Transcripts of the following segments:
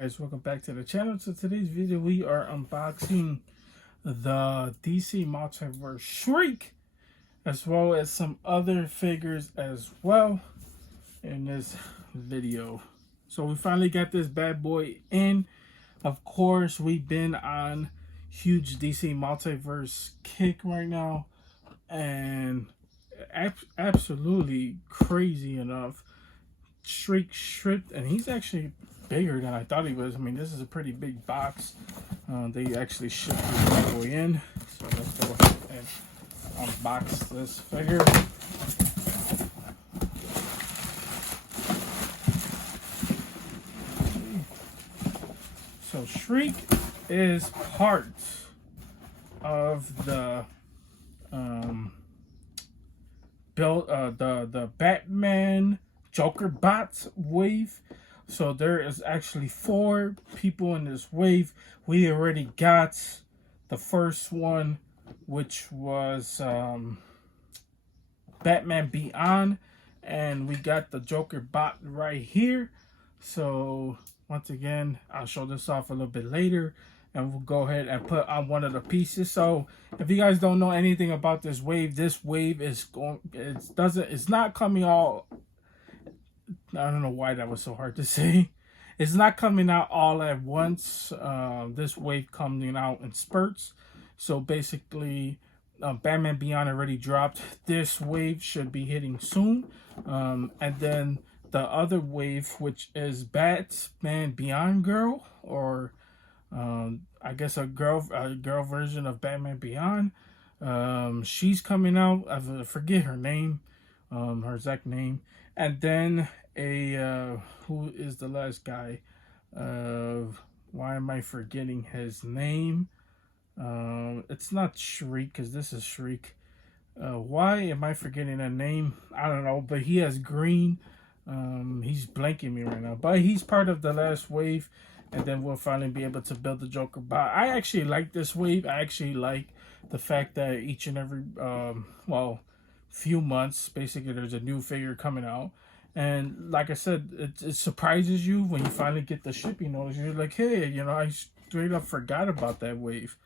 Guys, welcome back to the channel. So today's video we are unboxing the DC Multiverse Shriek, as well as some other figures as well in this video. So we finally got this bad boy in. Of course, we've been on huge DC Multiverse kick right now, and absolutely crazy enough, Shriek stripped, and he's actually bigger than I thought he was. I mean, this is a pretty big box. They actually shipped this bad boy in. So let's go ahead and unbox this figure. So Shriek is part of the the Batman Joker bots wave. So there is actually 4 people in this wave. We already got the first one, which was Batman Beyond, and we got the Joker bot right here. So once again, I'll show this off a little bit later, and we'll go ahead and put on one of the pieces. So if you guys don't know anything about this wave is it's not coming all, I don't know why that was so hard to say. It's not coming out all at once. This wave coming out in spurts. So basically, Batman Beyond already dropped. This wave should be hitting soon. And then the other wave, which is Batman Beyond Girl, or I guess a girl version of Batman Beyond. She's coming out. I forget her name, her exact name. And then who is the last guy? Why am I forgetting his name? It's not Shriek, because this is Shriek. Why am I forgetting a name? I don't know, but he has green. He's blanking me right now, but he's part of the last wave, and then we'll finally be able to build the Joker bot. I actually like this wave. I actually like the fact that each and every few months, basically, there's a new figure coming out. And like I said, it surprises you when you finally get the shipping notice. You're like, hey, you know, I straight up forgot about that wave.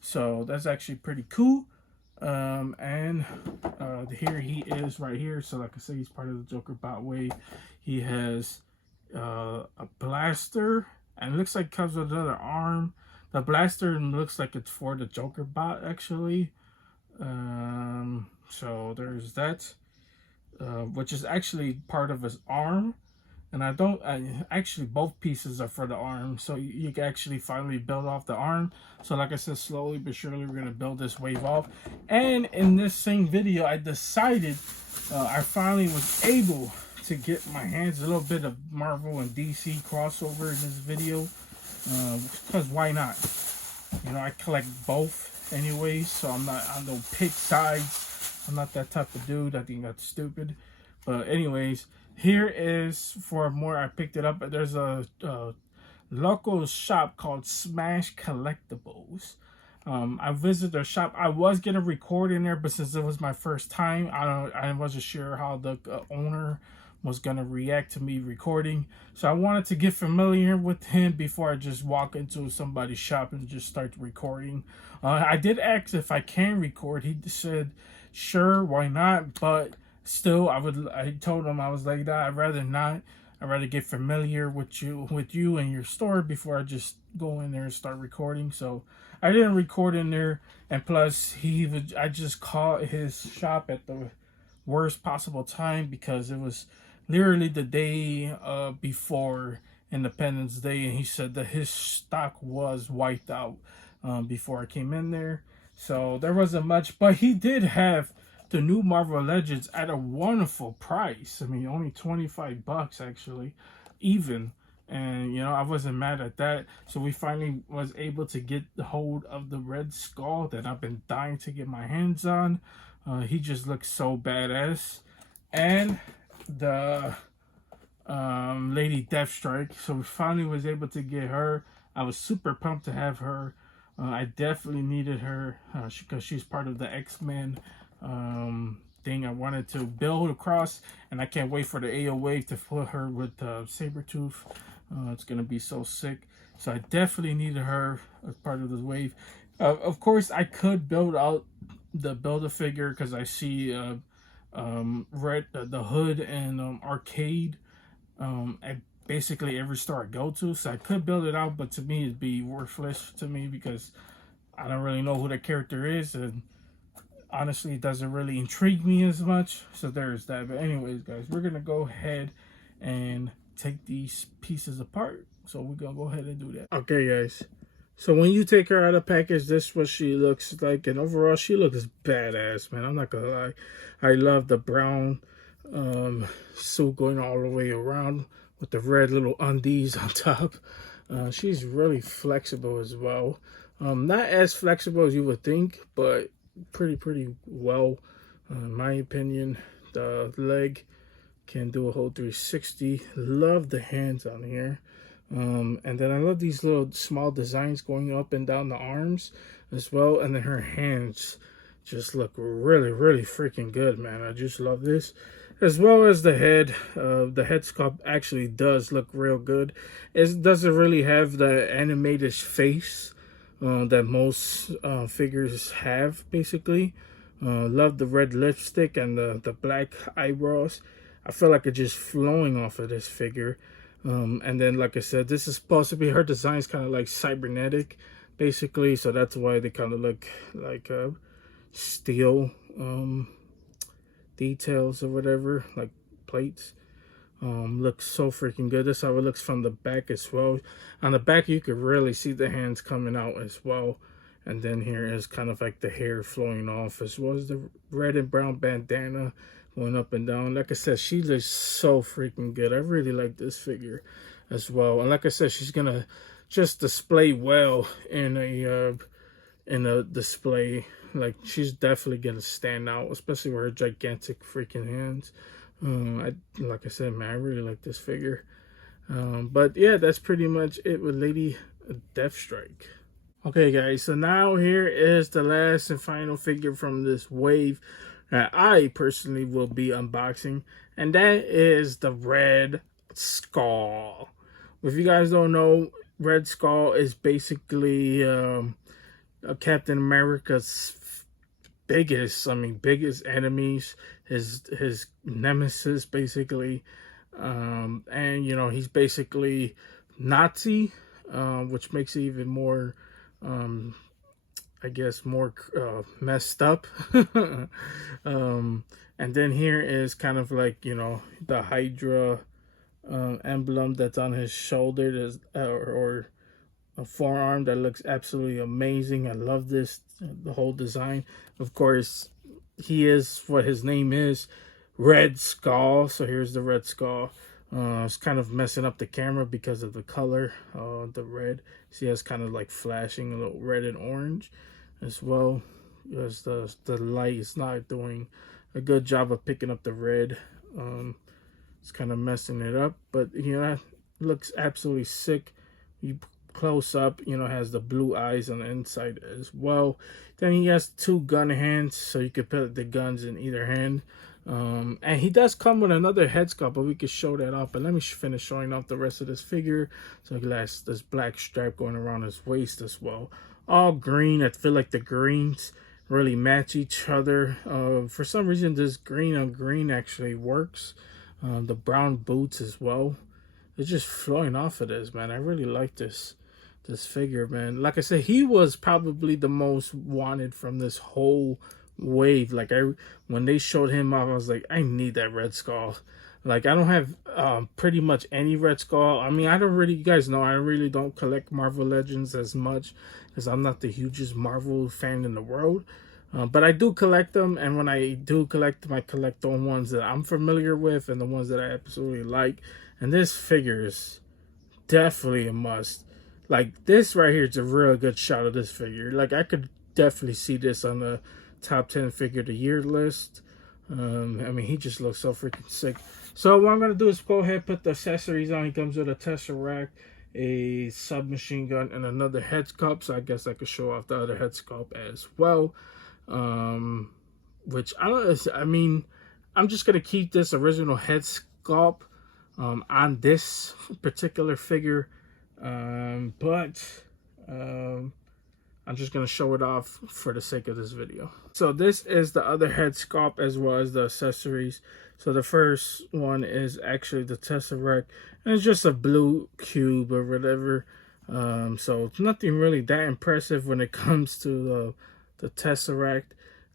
So that's actually pretty cool. And here he is right here. So like I said, he's part of the Joker bot wave. He has a blaster, and it looks like it comes with another arm. The blaster looks like it's for the Joker bot, actually. So there's that, which is actually part of his arm. And actually both pieces are for the arm, so you can actually finally build off the arm. So like I said, slowly but surely we're going to build this wave off. And in this same video, I decided I finally was able to get my hands a little bit of Marvel and DC crossover in this video, because why not? You know, I collect both anyways, so I don't pick sides. I'm not that type of dude. I think that's stupid. But anyways, here is for more. I picked it up. There's a local shop called Smash Collectibles. I visited their shop. I was gonna record in there, but since it was my first time, I wasn't sure how the owner was gonna react to me recording. So I wanted to get familiar with him before I just walk into somebody's shop and just start recording. I did ask if I can record. He said, sure, why not? But still, I told him, I was like, nah, I'd rather not. I'd rather get familiar with you and your store before I just go in there and start recording. So I didn't record in there, and plus I just caught his shop at the worst possible time, because it was literally the day before Independence Day, and he said that his stock was wiped out before I came in there. So there wasn't much, but he did have the new Marvel Legends at a wonderful price. I mean, only 25 bucks actually, even. And, you know, I wasn't mad at that. So we finally was able to get the hold of the Red Skull that I've been dying to get my hands on. He just looks so badass. And the Lady Deathstrike. So we finally was able to get her. I was super pumped to have her. I definitely needed her because she's part of the X-Men thing I wanted to build across, and I can't wait for the AO wave to put her with Sabretooth. It's gonna be so sick. So I definitely needed her as part of this wave. Of course, I could build out the Build-A-Figure because I see red the hood and arcade at basically every store I go to. So I could build it out, but to me it'd be worthless to me because I don't really know who the character is, and honestly it doesn't really intrigue me as much. So there's that. But anyways, guys, we're gonna go ahead and take these pieces apart. So we're gonna go ahead and do that. Okay, guys. So when you take her out of package, this is what she looks like, and overall she looks badass, man. I'm not gonna lie. I love the brown suit going all the way around with the red little undies on top. She's really flexible as well. Not as flexible as you would think, but pretty well, in my opinion. The leg can do a whole 360. Love the hands on here. And then I love these little small designs going up and down the arms as well. And then her hands just look really freaking good, man. I just love this. As well as the head. The head sculpt actually does look real good. It doesn't really have the animated face that most figures have, basically. Love the red lipstick and the black eyebrows. I feel like it's just flowing off of this figure. And then, like I said, this is supposed to be, her design's kind of like cybernetic, basically. So that's why they kind of look like steel details or whatever, like plates. Looks so freaking good. That's how it looks from the back as well. On the back, you could really see the hands coming out as well. And then here is kind of like the hair flowing off, as well as the red and brown bandana going up and down. Like I said, she looks so freaking good. I really like this figure as well. And like I said, she's gonna just display well in a display. Like, she's definitely gonna stand out, especially with her gigantic freaking hands. Like I said, man, I really like this figure. But yeah, that's pretty much it with Lady Deathstrike. Okay, guys, so now here is the last and final figure from this wave that I personally will be unboxing, and that is the Red Skull. If you guys don't know, Red Skull is basically Captain America's biggest enemies, his nemesis, basically. And you know, he's basically Nazi, which makes it even more I guess more messed up. And then here is kind of like, you know, the Hydra emblem that's on his shoulder. There's or a forearm that looks absolutely amazing. I love this, the whole design. Of course, he is what his name is, Red Skull. So here's the Red Skull. It's kind of messing up the camera because of the color, the red. See, it's kind of like flashing a little red and orange as well, as the light is not doing a good job of picking up the red. It's kind of messing it up, but you know, that looks absolutely sick. You close up, you know, has the blue eyes on the inside as well. Then he has two gun hands, so you could put the guns in either hand. And he does come with another head sculpt, but we could show that off. But let me finish showing off the rest of this figure. So he has this black stripe going around his waist as well. All green. I feel like the greens really match each other. For some reason, this green on green actually works. The brown boots as well. It's just flowing off of this, man. I really like this figure, man. Like I said, he was probably the most wanted from this whole wave. Like, when they showed him off, I was like, I need that Red Skull. Like, I don't have pretty much any Red Skull. I mean, I don't really, you guys know, I really don't collect Marvel Legends as much because I'm not the hugest Marvel fan in the world. But I do collect them, and when I do collect them, I collect the ones that I'm familiar with and the ones that I absolutely like. And this figure is definitely a must. Like, this right here is a real good shot of this figure. Like, I could definitely see this on the top 10 figure of the year list. I mean, he just looks so freaking sick. So what I'm going to do is go ahead and put the accessories on. He comes with a Tesseract, a submachine gun, and another head sculpt. So I guess I could show off the other head sculpt as well. Which, I mean, I'm just going to keep this original head sculpt on this particular figure, but um, I'm just going to show it off for the sake of this video. So this is the other head sculpt as well as the accessories. So the first one is actually the Tesseract, and it's just a blue cube or whatever. So it's nothing really that impressive when it comes to the Tesseract.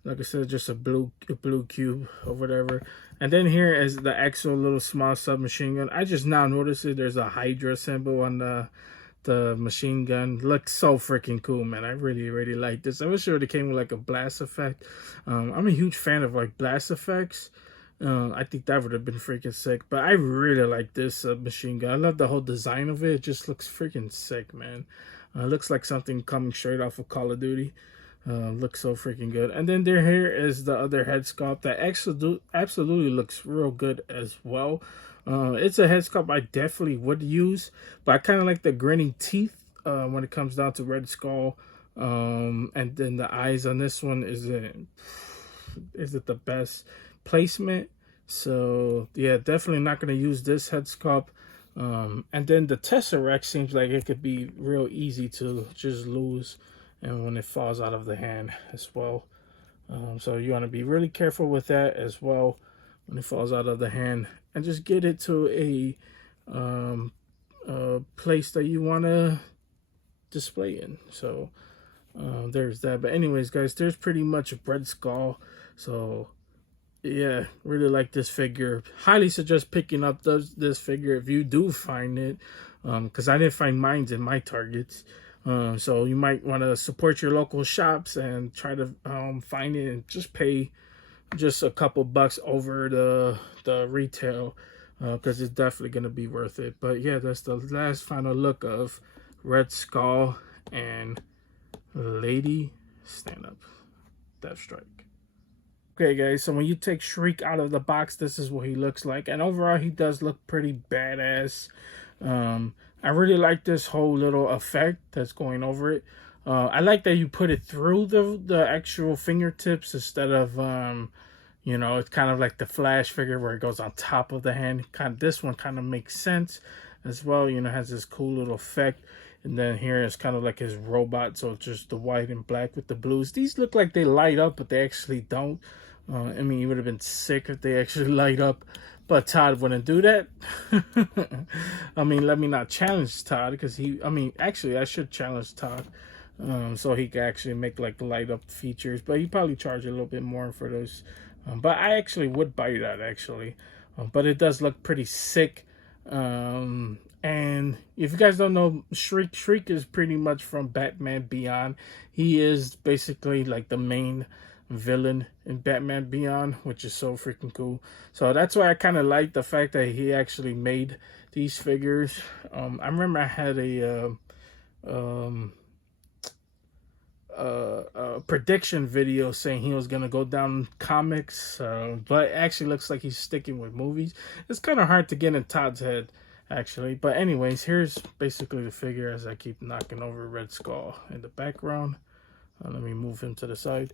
Like I said, just a blue cube or whatever. And then here is the actual little small submachine gun. I just now noticed it. There's a Hydra symbol on the machine gun. Looks so freaking cool, man. I really like this. I wish it would have came with like a blast effect. I'm a huge fan of like blast effects. I think that would have been freaking sick. But I really like this machine gun. I love the whole design of it. It just looks freaking sick, man. Looks like something coming straight off of Call of Duty. Looks so freaking good. And then here is the other head sculpt that absolutely looks real good as well. It's a head sculpt I definitely would use, but I kind of like the grinning teeth when it comes down to Red Skull. And then the eyes on this one isn't the best placement. So yeah, definitely not going to use this head sculpt. And then the Tesseract seems like it could be real easy to just lose, and when it falls out of the hand as well. So you want to be really careful with that as well when it falls out of the hand, and just get it to a place that you want to display in. So there's that. But anyways, guys, there's pretty much Red Skull. So yeah, really like this figure. Highly suggest picking up this figure if you do find it, because I didn't find mine in my Targets. So you might want to support your local shops and try to find it, and just pay just a couple bucks over the retail, because it's definitely going to be worth it. But yeah, that's the last final look of Red Skull and Lady Stand Up Deathstrike. Okay, guys, so when you take Shriek out of the box, this is what he looks like. And overall, he does look pretty badass. I really like this whole little effect that's going over it. I like that you put it through the actual fingertips instead of, you know, it's kind of like the Flash figure where it goes on top of the hand. This one kind of makes sense as well. You know, has this cool little effect. And then here is kind of like his robot, so just the white and black with the blues. These look like they light up, but they actually don't. I mean, it would have been sick if they actually light up, but Todd wouldn't do that. I mean, let me not challenge Todd, because actually I should challenge Todd, so he could actually make like light up features, but he probably charge a little bit more for those. But I actually would buy that actually, but it does look pretty sick. And if you guys don't know, Shriek is pretty much from Batman Beyond. He is basically like the main villain in Batman Beyond, which is so freaking cool. So that's why I kind of like the fact that he actually made these figures. I remember I had a prediction video saying he was gonna go down comics, but it actually looks like he's sticking with movies. It's kind of hard to get in Todd's head, actually. But anyways, here's basically the figure as I keep knocking over Red Skull in the background. Let me move him to the side.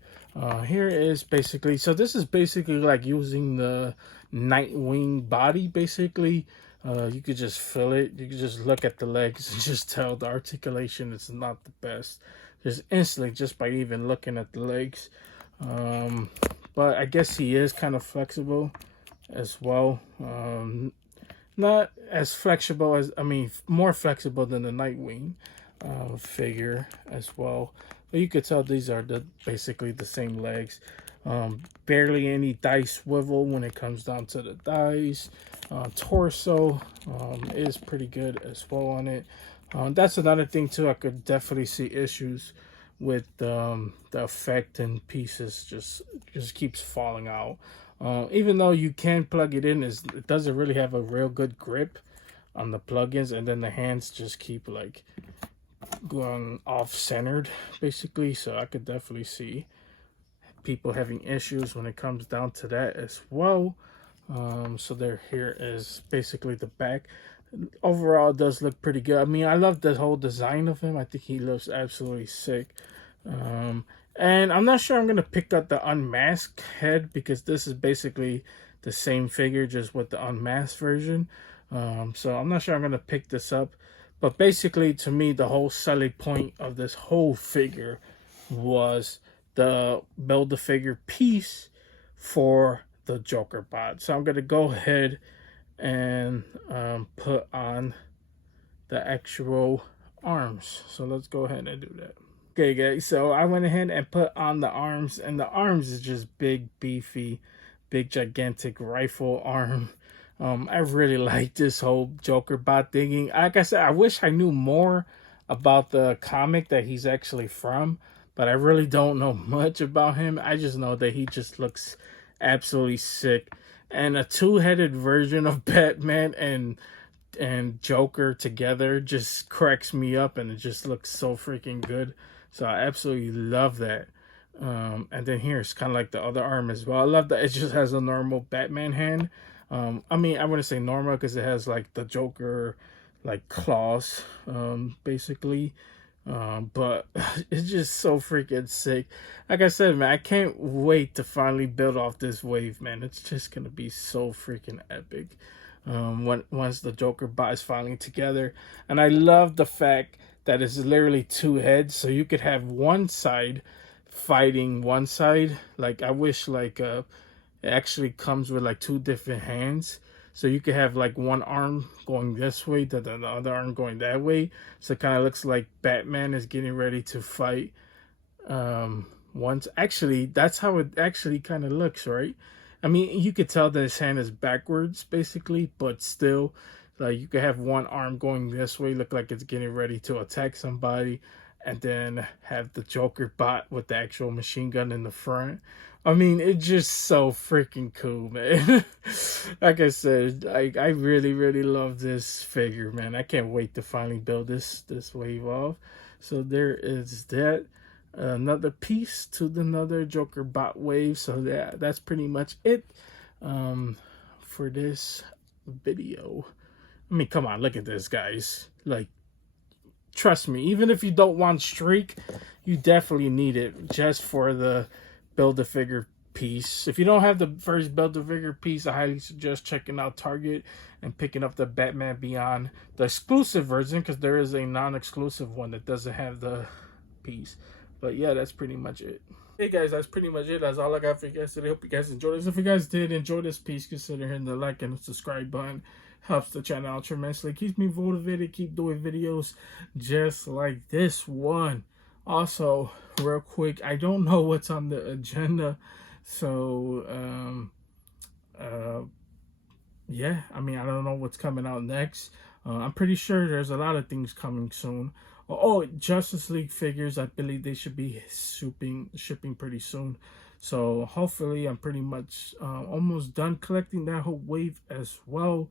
Here is basically, so this is basically like using the Nightwing body, basically. You could just feel it. You could just look at the legs and just tell the articulation is not the best. Just instantly, just by even looking at the legs. But I guess he is kind of flexible as well. Not as flexible as, more flexible than the Nightwing figure as well. But you could tell these are basically the same legs. Barely any thigh swivel when it comes down to the thighs. Torso is pretty good as well on it. That's another thing too. I could definitely see issues with the effect, and pieces just keeps falling out. Even though you can plug it in, it doesn't really have a real good grip on the plugins, and then the hands just keep like going off-centered basically. So I could definitely see people having issues when it comes down to that as well. So here is basically the back. Overall, it does look pretty good. I mean, I love the whole design of him. I think he looks absolutely sick. And I'm not sure I'm going to pick up the unmasked head, because this is basically the same figure, just with the unmasked version. So I'm not sure I'm gonna pick this up, but basically, to me, the whole selling point of this whole figure was the build the figure piece for the Joker bot. So I'm gonna go ahead and put on the actual arms. So let's go ahead and do that. Okay, guys. So I went ahead and put on the arms, and the arms is just big, beefy, big, gigantic rifle arm. I really like this whole Joker bot thingy. Like I said, I wish I knew more about the comic that he's actually from, but I really don't know much about him. I just know that he just looks absolutely sick. And a two-headed version of Batman and Joker together just cracks me up, and it just looks so freaking good. So I absolutely love that. And then here it's kind of like the other arm as well. I love that it just has a normal Batman hand. I mean, I wouldn't say normal because it has like the Joker like claws, basically. But it's just so freaking sick. Like I said, man, I can't wait to finally build off this wave, man. It's just gonna be so freaking epic. Once the Joker bot is finally together, and I love the fact that it's literally two heads, so you could have one side fighting one side. Like I wish like it actually comes with like two different hands, so you could have like one arm going this way, the other arm going that way. So it kind of looks like Batman is getting ready to fight. Once actually, that's how it actually kind of looks, right? I mean, you could tell that his hand is backwards, basically, but still, like you could have one arm going this way, look like it's getting ready to attack somebody, and then have the Joker bot with the actual machine gun in the front. I mean, it's just so freaking cool, man. Like I said, I really, really love this figure, man. I can't wait to finally build this wave off. So there is that. Another piece to another Joker bot wave. So that's pretty much it for this video. I mean, come on, look at this, guys. Like, trust me, even if you don't want Shriek, you definitely need it just for the Build-A-Figure piece. If you don't have the first Build-A-Figure piece, I highly suggest checking out Target and picking up the Batman Beyond, the exclusive version, because there is a non-exclusive one that doesn't have the piece. But yeah, that's pretty much it. Hey guys, that's pretty much it. That's all I got for you guys today. Hope you guys enjoyed this. If you guys did enjoy this piece, consider hitting the like and the subscribe button. Helps the channel out tremendously. Keeps me motivated. Keep doing videos just like this one. Also, real quick, I don't know what's on the agenda. So, yeah, I mean, I don't know what's coming out next. I'm pretty sure there's a lot of things coming soon. Oh, Justice League figures, I believe they should be shipping pretty soon. So hopefully I'm pretty much almost done collecting that whole wave as well.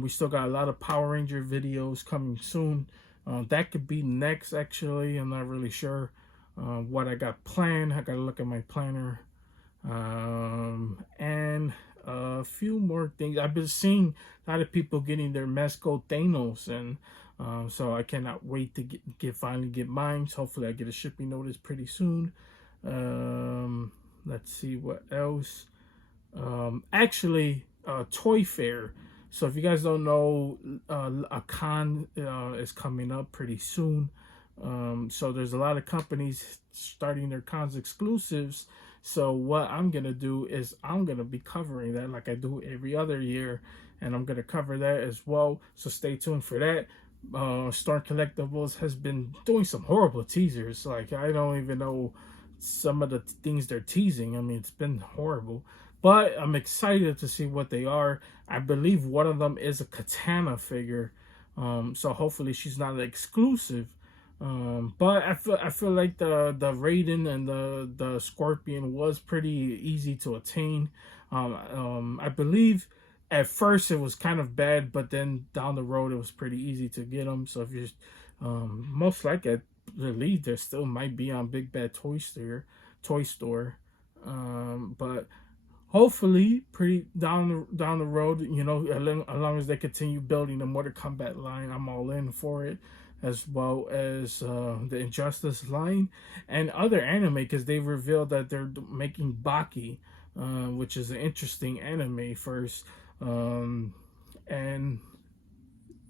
We still got a lot of Power Ranger videos coming soon. That could be next, actually. I'm not really sure what I got planned. I got to look at my planner. And a few more things. I've been seeing a lot of people getting their Mezco Thanos, and so I cannot wait to finally get mine. So hopefully I get a shipping notice pretty soon. Let's see what else. Actually, Toy Fair. So if you guys don't know, a con is coming up pretty soon. So there's a lot of companies starting their cons exclusives. So what I'm going to do is I'm going to be covering that like I do every other year. And I'm going to cover that as well. So stay tuned for that. Storm Collectibles has been doing some horrible teasers. Like, I don't even know some of the things they're teasing. I mean, it's been horrible. But I'm excited to see what they are. I believe one of them is a Katana figure. So hopefully she's not an exclusive. But I feel like the Raiden and the Scorpion was pretty easy to attain. I believe at first it was kind of bad, but then down the road it was pretty easy to get them. So if you're most likely, I believe there still might be on Big Bad Toy Store. But hopefully pretty down the road, you know, as long as they continue building the Mortal Kombat line, I'm all in for it, as well as the Injustice line and other anime, because they've revealed that they're making Baki, which is an interesting anime first. And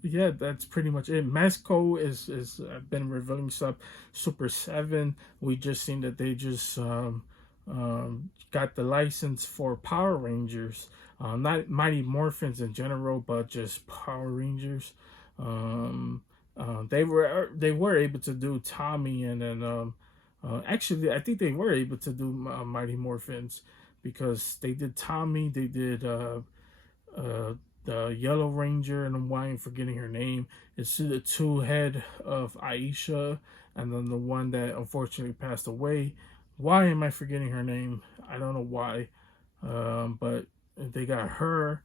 yeah, that's pretty much it. Mesco is been revealing stuff. Super 7, we just seen that they just got the license for Power Rangers. Not Mighty Morphins in general, but just Power Rangers. Um, they were able to do Tommy, and then actually I think they were able to do Mighty Morphins, because they did Tommy, they did uh, the Yellow Ranger, and why I'm forgetting her name. It's the two head of Aisha, and then the one that unfortunately passed away. Why am I forgetting her name? I don't know why. But they got her,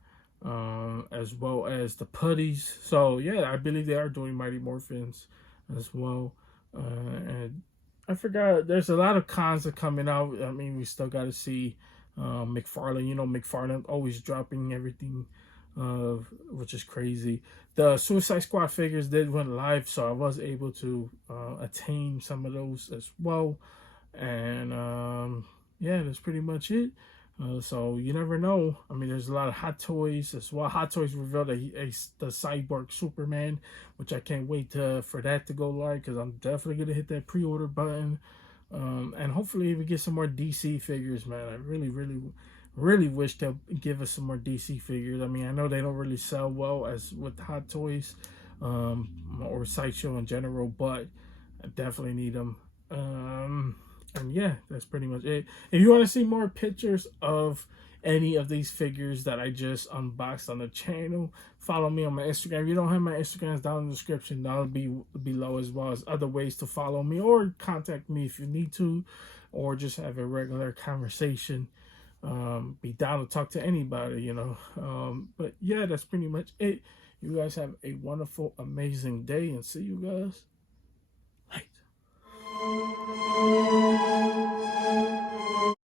as well as the Putties. So yeah, I believe they are doing Mighty Morphins as well. And I forgot. There's a lot of cons are coming out. I mean, we still got to see McFarlane. You know, McFarlane always dropping everything, which is crazy. The Suicide Squad figures did went live, so I was able to attain some of those as well. And yeah, that's pretty much it. So you never know. I mean, there's a lot of Hot Toys as well. Hot Toys revealed the Cyborg Superman, which I can't wait for that to go live, because I'm definitely gonna hit that pre-order button. And hopefully we get some more DC figures, man. I really, really, really wish they'll give us some more DC figures. I mean, I know they don't really sell well as with Hot Toys, or Sideshow in general, but I definitely need them. And yeah, that's pretty much it. If you want to see more pictures of any of these figures that I just unboxed on the channel, follow me on my Instagram. If you don't have my Instagram, it's down in the description. That'll be below, as well as other ways to follow me or contact me if you need to, or just have a regular conversation. Be down to talk to anybody, you know. But yeah, that's pretty much it. You guys have a wonderful, amazing day, and see you guys